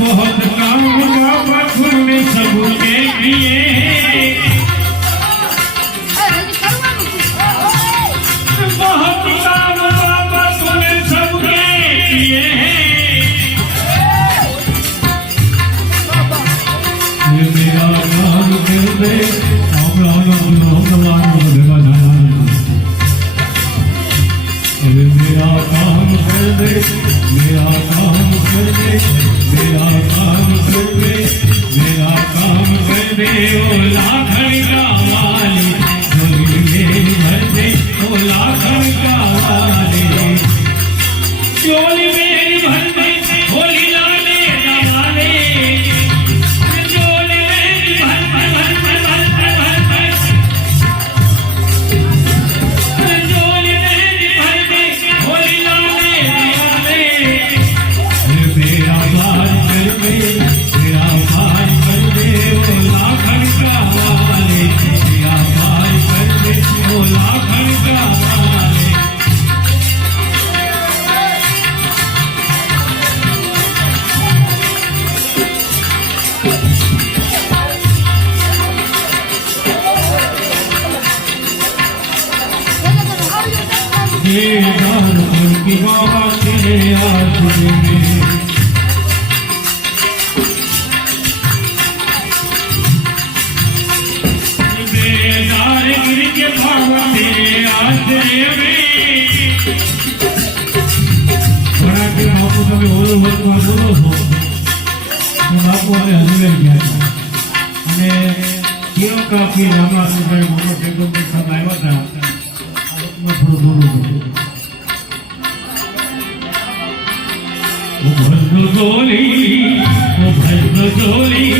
बहुत काम बाबा खुद सबके लिए बहुत काम बाबा खुद सबके लिए मेरा काम दिल में मेरा काम कर दे मेरा काम कर दे मेरा काम कर दे मेरा काम कर दे ओ लाखन का वाली झोली मेरी भर दे ओ लाखन का वाली झोली मेरी भर दे होली लाले लाले झोली मेरी भर भर भर भर भर भर भर झोली मेरी भर दे होली लाले लाले मेरा भार कर दे मेरा भार कर दे ओ लाखन का वाले मेरा भार कर दे ओ लाखन का वाले ये दान की बाबा के आसरे में बेदार गिर के बाबा तेरे आसरे में बड़ा के बापू તમે ઓલો વર્ગમાં બોલો છો બાપુ હવે હજવે ગયા અને કેવો કાફી લાંબા સમય મોટરસાઇકલ પર આવ્યા હતા भस्म जोली